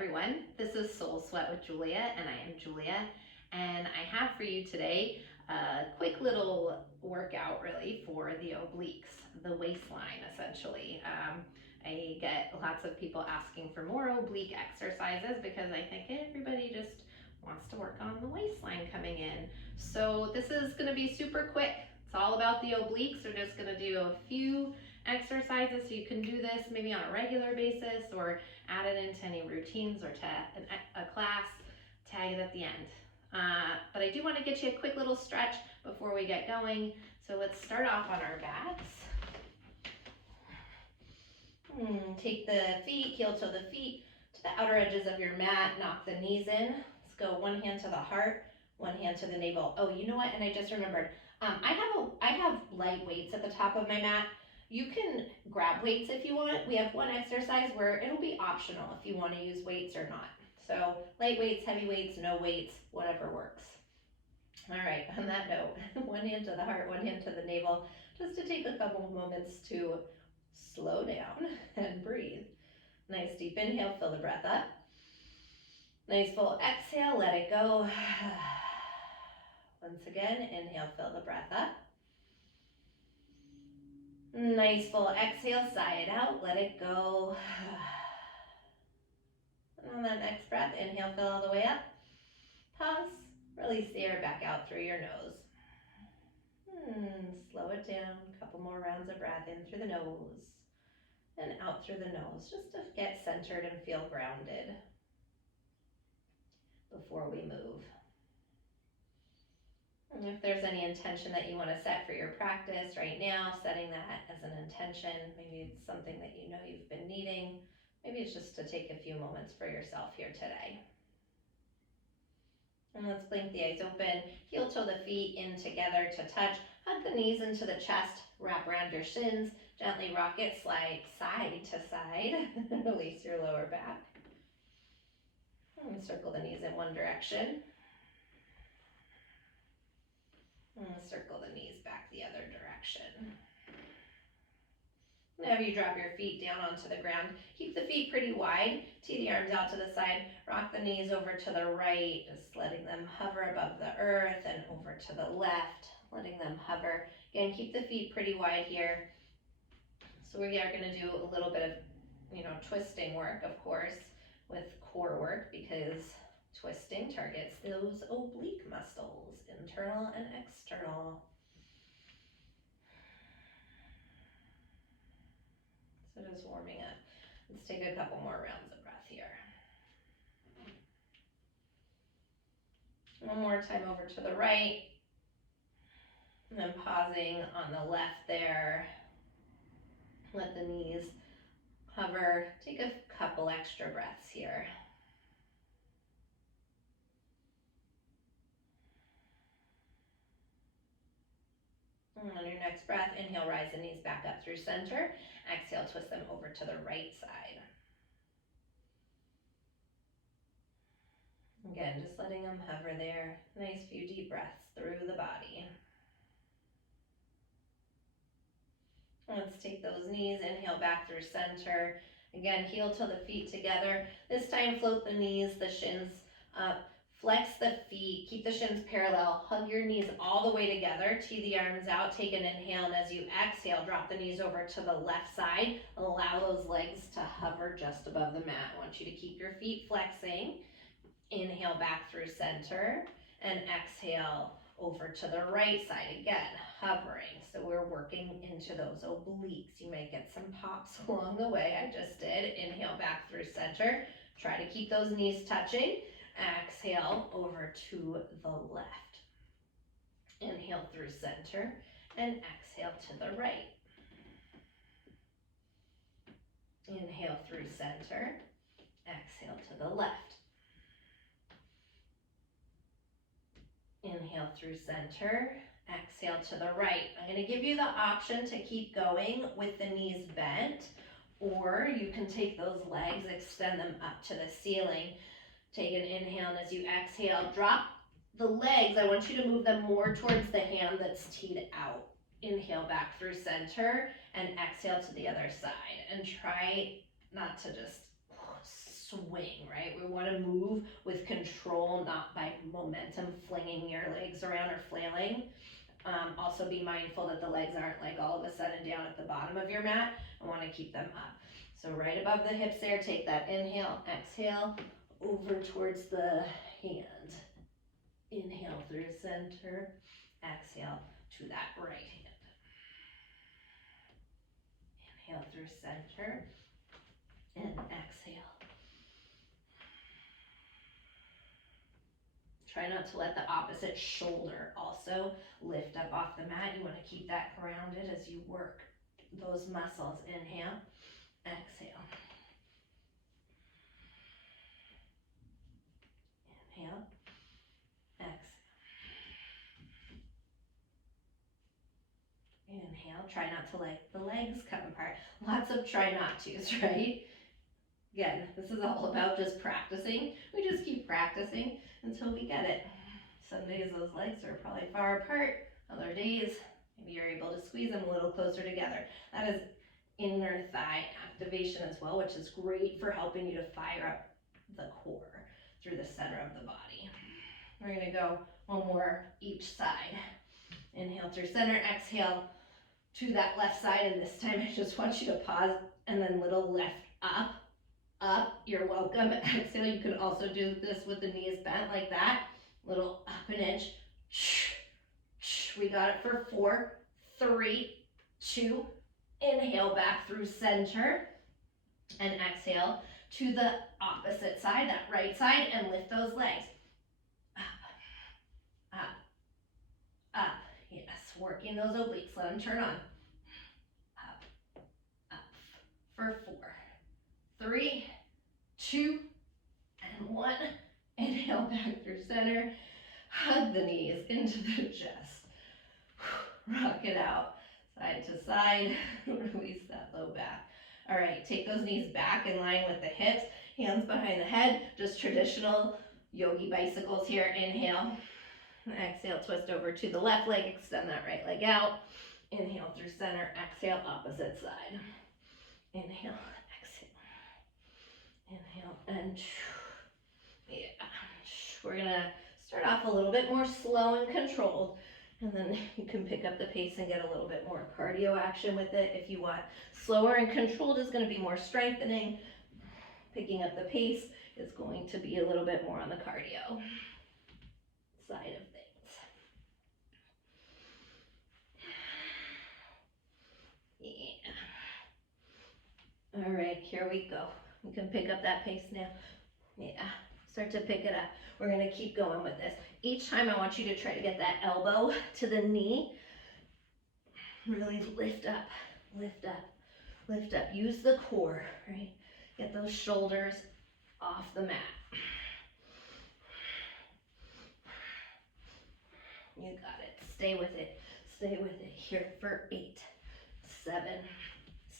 everyone. This is Soul Sweat with Julia, and I am Julia. And I have for you today a quick little workout, really, for the obliques, the waistline, essentially. I get lots of people asking for more oblique exercises because I think everybody just wants to work on the waistline coming in. So this is going to be super quick. It's all about the obliques. We're just going to do a few exercises so you can do this maybe on a regular basis or add it into any routines or to a class, tag it at the end. But I do want to get you a quick little stretch before we get going. So let's start off on our backs. Take the feet, heel toe the feet to the outer edges of your mat, knock the knees in. Let's go one hand to the heart, one hand to the navel. Oh, you know what? And I just remembered, I have light weights at the top of my mat. You can grab weights if you want. We have one exercise where it'll be optional if you want to use weights or not. So light weights, heavy weights, no weights, whatever works. All right, on that note, one hand to the heart, one hand to the navel, just to take a couple of moments to slow down and breathe. Nice deep inhale, fill the breath up. Nice full exhale, let it go. Once again, inhale, fill the breath up. Nice full exhale, sigh it out, let it go. And on that next breath, inhale, fill all the way up. Pause, release the air back out through your nose. Slow it down, a couple more rounds of breath in through the nose and out through the nose, just to get centered and feel grounded before we move. And if there's any intention that you want to set for your practice right now, setting that as an intention, maybe it's something that you know you've been needing, maybe it's just to take a few moments for yourself here today. And let's blink the eyes open, heel toe the feet in together to touch, hug the knees into the chest, wrap around your shins, gently rock it, slide side to side, release your lower back. And circle the knees in one direction. And circle the knees back the other direction. Whenever you drop your feet down onto the ground, keep the feet pretty wide, tee the arms out to the side, rock the knees over to the right, just letting them hover above the earth, and over to the left, letting them hover. Again, keep the feet pretty wide here. So we are going to do a little bit of, twisting work, of course, with core work, because twisting targets those oblique muscles, internal and external. So just warming up. Let's take a couple more rounds of breath here. One more time over to the right. And then pausing on the left there. Let the knees hover. Take a couple extra breaths here. And on your next breath, inhale, rise the knees back up through center. Exhale, twist them over to the right side. Again, just letting them hover there. Nice few deep breaths through the body. Let's take those knees, inhale back through center. Again, heel to the feet together. This time, float the knees, the shins up. Flex the feet, keep the shins parallel, hug your knees all the way together, tee the arms out, take an inhale, and as you exhale, drop the knees over to the left side. Allow those legs to hover just above the mat. I want you to keep your feet flexing. Inhale back through center, and exhale over to the right side again, hovering. So we're working into those obliques. You may get some pops along the way. I just did. Inhale back through center. Try to keep those knees touching. Exhale over to the left. Inhale through center and exhale to the right. Inhale through center, exhale to the left. Inhale through center, exhale to the right. I'm going to give you the option to keep going with the knees bent, or you can take those legs, extend them up to the ceiling. Take an inhale, and as you exhale, drop the legs. I want you to move them more towards the hand that's teed out. Inhale back through center and exhale to the other side. And try not to just swing, right? We want to move with control, not by momentum, flinging your legs around or flailing. Also be mindful that the legs aren't like all of a sudden down at the bottom of your mat. I want to keep them up. So right above the hips there, take that inhale, exhale, over towards the hand. Inhale through center, exhale to that right hand. Inhale through center, and exhale. Try not to let the opposite shoulder also lift up off the mat. You want to keep that grounded as you work those muscles. Inhale, exhale. Inhale, exhale. Inhale, try not to let the legs come apart. Lots of try not to's, right? Again, this is all about just practicing. We just keep practicing until we get it. Some days those legs are probably far apart. Other days, maybe you're able to squeeze them a little closer together. That is inner thigh activation as well, which is great for helping you to fire up the core through the center of the body. We're gonna go one more each side. Inhale through center, exhale to that left side, and this time I just want you to pause and then little lift up. Up, you're welcome. Exhale, you can also do this with the knees bent like that. Little up an inch. We got it for 4, 3, 2. Inhale back through center. And exhale to the opposite side, that right side, and lift those legs. Up, up, up. Yes, working those obliques. Let them turn on. Up, up. For 4, 3, 2, and 1. Inhale back through center. Hug the knees into the chest. Rock it out. Side to side. Release that low back. All right, take those knees back in line with the hips. Hands behind the head. Just traditional yogi bicycles here. Inhale. Exhale, twist over to the left leg. Extend that right leg out. Inhale through center. Exhale, opposite side. Inhale. Inhale, and yeah, we're gonna start off a little bit more slow and controlled, and then you can pick up the pace and get a little bit more cardio action with it if you want. Slower and controlled is gonna be more strengthening. Picking up the pace is going to be a little bit more on the cardio side of things. Yeah. All right, here we go. You can pick up that pace now. Yeah, start to pick it up. We're gonna keep going with this. Each time I want you to try to get that elbow to the knee. Really lift up, lift up, lift up. Use the core, right? Get those shoulders off the mat. You got it. Stay with it. Stay with it. Here for 8, 7,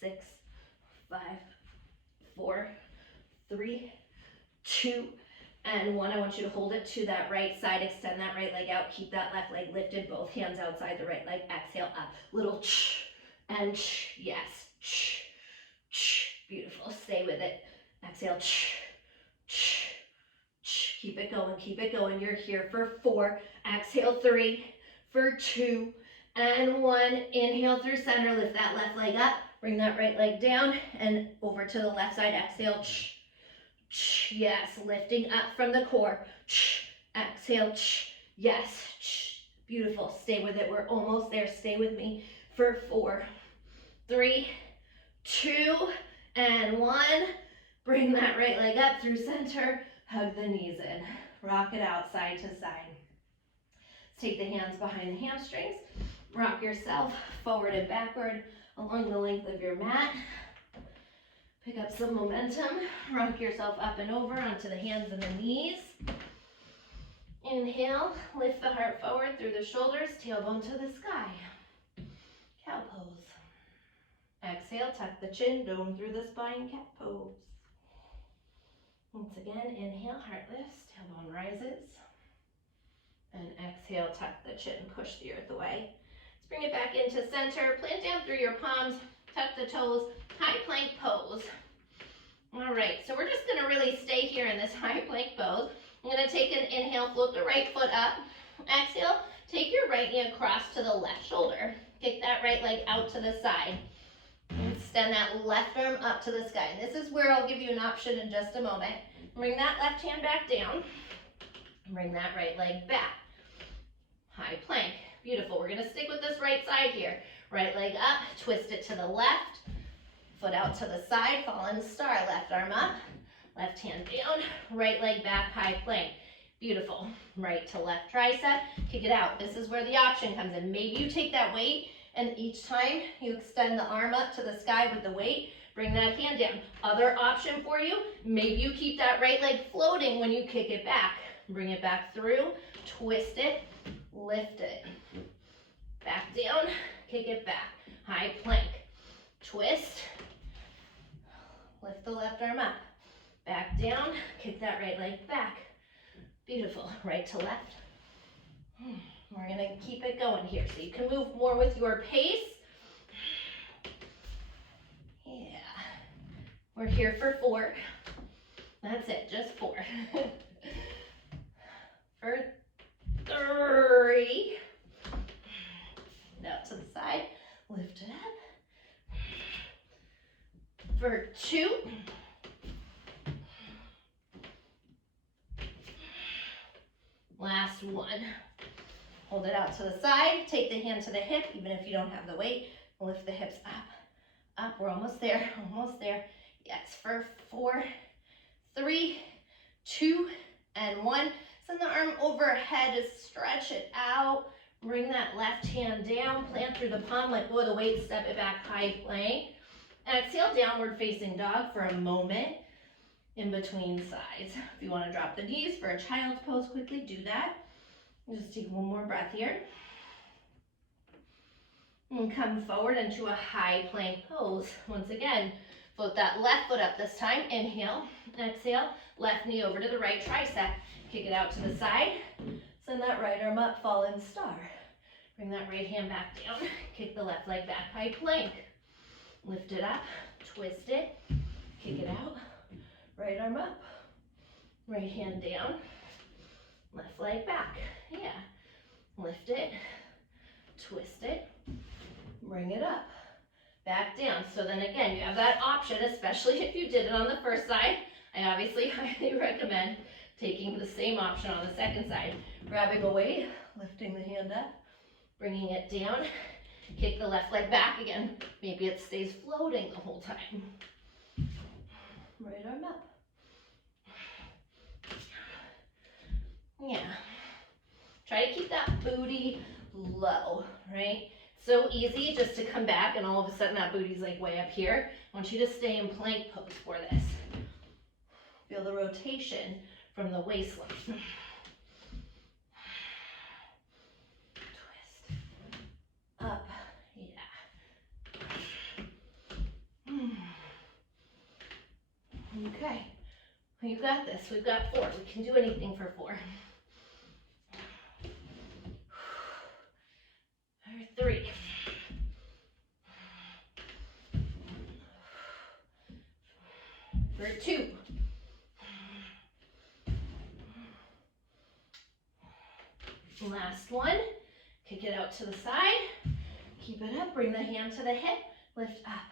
6, 5, 4, 3, 2, and 1. I want you to hold it to that right side. Extend that right leg out. Keep that left leg lifted. Both hands outside the right leg. Exhale up. Little and yes. Beautiful. Stay with it. Exhale. Keep it going. Keep it going. You're here for 4. Exhale 3, for 2, and 1. Inhale through center. Lift that left leg up. Bring that right leg down and over to the left side. Exhale. Yes, lifting up from the core. Exhale. Yes. Beautiful. Stay with it. We're almost there. Stay with me for 4, 3, 2, and 1. Bring that right leg up through center. Hug the knees in. Rock it out side to side. Take the hands behind the hamstrings. Rock yourself forward and backward along the length of your mat. Pick up some momentum. Rock yourself up and over onto the hands and the knees. Inhale, lift the heart forward through the shoulders, tailbone to the sky. Cow pose. Exhale, tuck the chin, dome through the spine, cat pose. Once again, inhale, heart lifts, tailbone rises. And exhale, tuck the chin, push the earth away. Let's bring it back into center, plant down through your palms, tuck the toes, high plank pose. All right, so we're just gonna really stay here in this high plank pose. I'm gonna take an inhale, float the right foot up. Exhale, take your right knee across to the left shoulder. Kick that right leg out to the side. Extend that left arm up to the sky. And this is where I'll give you an option in just a moment. Bring that left hand back down. Bring that right leg back. High plank. Beautiful. We're gonna stick with this right side here. Right leg up, twist it to the left. Foot out to the side, fallen star. Left arm up, left hand down, right leg back, high plank. Beautiful. Right to left tricep, kick it out. This is where the option comes in. Maybe you take that weight and each time you extend the arm up to the sky with the weight, bring that hand down. Other option for you, maybe you keep that right leg floating when you kick it back. Bring it back through, twist it, lift it. Back down, kick it back. High plank. Twist. Lift the left arm up. Back down, kick that right leg back. Beautiful. Right to left. We're going to keep it going here. So you can move more with your pace. Yeah. We're here for 4. That's it, just 4. For 3. Out to the side. Lift it up. For 2. Last 1. Hold it out to the side. Take the hand to the hip, even if you don't have the weight. Lift the hips up. Up. We're almost there. Almost there. Yes. For 4, 3, 2, and 1. Send the arm overhead. Just stretch it out. Bring that left hand down. Plant through the palm. Let go of the weight. Step it back. High plank. Exhale, downward facing dog for a moment in between sides. If you want to drop the knees for a child's pose, quickly do that. Just take one more breath here. And come forward into a high plank pose. Once again, float that left foot up this time. Inhale, exhale, left knee over to the right tricep. Kick it out to the side. Send that right arm up, fallen star. Bring that right hand back down. Kick the left leg back, high plank. Lift it up, twist it, kick it out, right arm up, right hand down, left leg back, yeah. Lift it, twist it, bring it up, back down. So then again, you have that option, especially if you did it on the first side. I obviously highly recommend taking the same option on the second side. Grabbing a weight, lifting the hand up, bringing it down. Kick the left leg back again. Maybe it stays floating the whole time. Right arm up. Yeah. Try to keep that booty low, right? So easy just to come back and all of a sudden that booty's like way up here. I want you to stay in plank pose for this. Feel the rotation from the waistline. Twist. Up. Okay, you got this. We've got 4. We can do anything for 4. For 3. For 2. Last 1. Kick it out to the side. Keep it up. Bring the hand to the hip. Lift up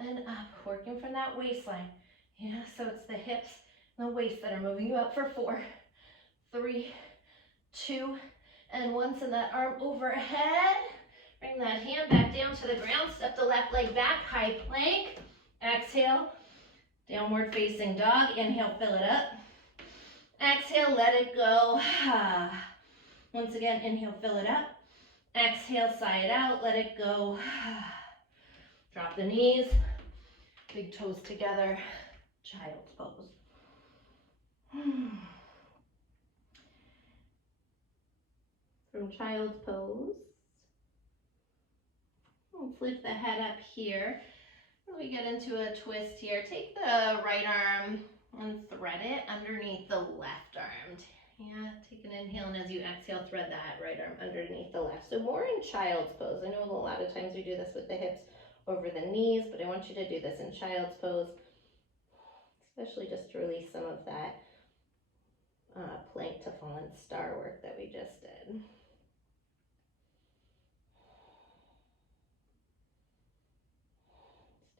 and up. Working from that waistline. Yeah, so it's the hips and the waist that are moving you up for 4, 3, 2, and 1. Send that arm overhead. Bring that hand back down to the ground. Step the left leg back, high plank. Exhale, downward facing dog. Inhale, fill it up. Exhale, let it go. Once again, inhale, fill it up. Exhale, sigh it out, let it go. Drop the knees, big toes together. Child's pose. From child's pose, let's lift the head up here. As we get into a twist here, take the right arm and thread it underneath the left arm. Yeah, take an inhale, and as you exhale, thread that right arm underneath the left. So more in child's pose. I know a lot of times we do this with the hips over the knees, but I want you to do this in child's pose. especially just to release some of that plank to fallen star work that we just did.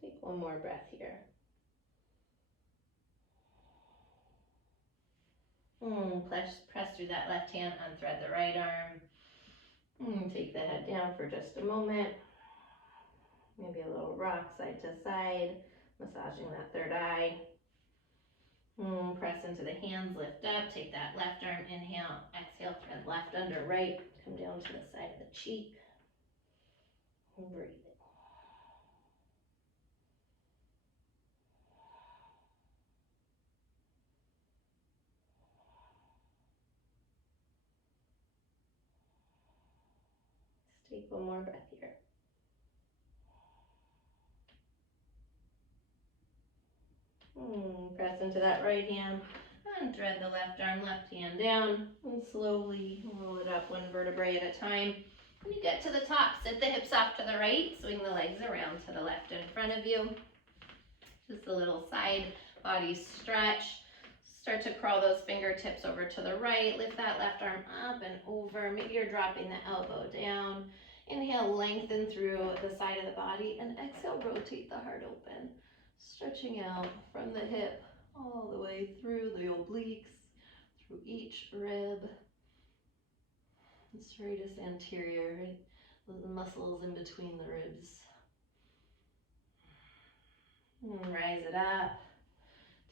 Let's take one more breath here. Press through that left hand, unthread the right arm. Take the head down for just a moment. Maybe a little rock side to side, massaging that third eye. Press into the hands, lift up, take that left arm, inhale, exhale, thread left under right, come down to the side of the cheek, and breathe. Let's take one more breath here. Press into that right hand, and thread the left arm, left hand down, and slowly roll it up one vertebrae at a time. When you get to the top, sit the hips off to the right, swing the legs around to the left in front of you. Just a little side body stretch. Start to curl those fingertips over to the right. Lift that left arm up and over. Maybe you're dropping the elbow down. Inhale, lengthen through the side of the body, and exhale, rotate the heart open. Stretching out from the hip all the way through the obliques, through each rib. Serratus anterior, right? The muscles in between the ribs. Rise it up.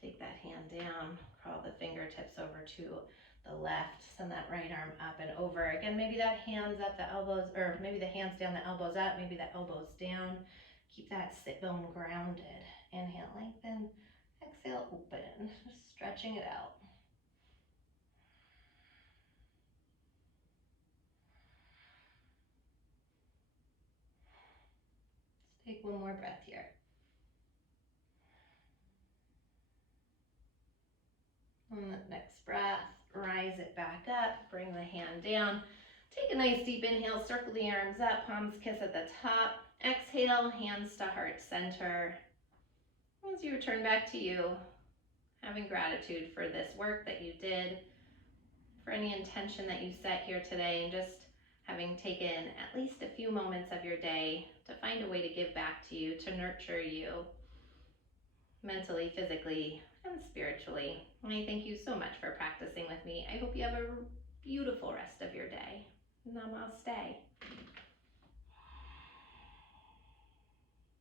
Take that hand down. Crawl the fingertips over to the left. Send that right arm up and over. Again, maybe that hand's up the elbows, or maybe the hand's down, the elbows up. Maybe the elbows down. Keep that sit bone grounded. Inhale, lengthen. Exhale, open. Just stretching it out. Let's take one more breath here. On the next breath, rise it back up, bring the hand down. Take a nice deep inhale, circle the arms up, palms kiss at the top. Exhale, hands to heart center. As you return back to you, having gratitude for this work that you did, for any intention that you set here today, and just having taken at least a few moments of your day to find a way to give back to you, to nurture you mentally, physically, and spiritually. And I thank you so much for practicing with me. I hope you have a beautiful rest of your day. Namaste.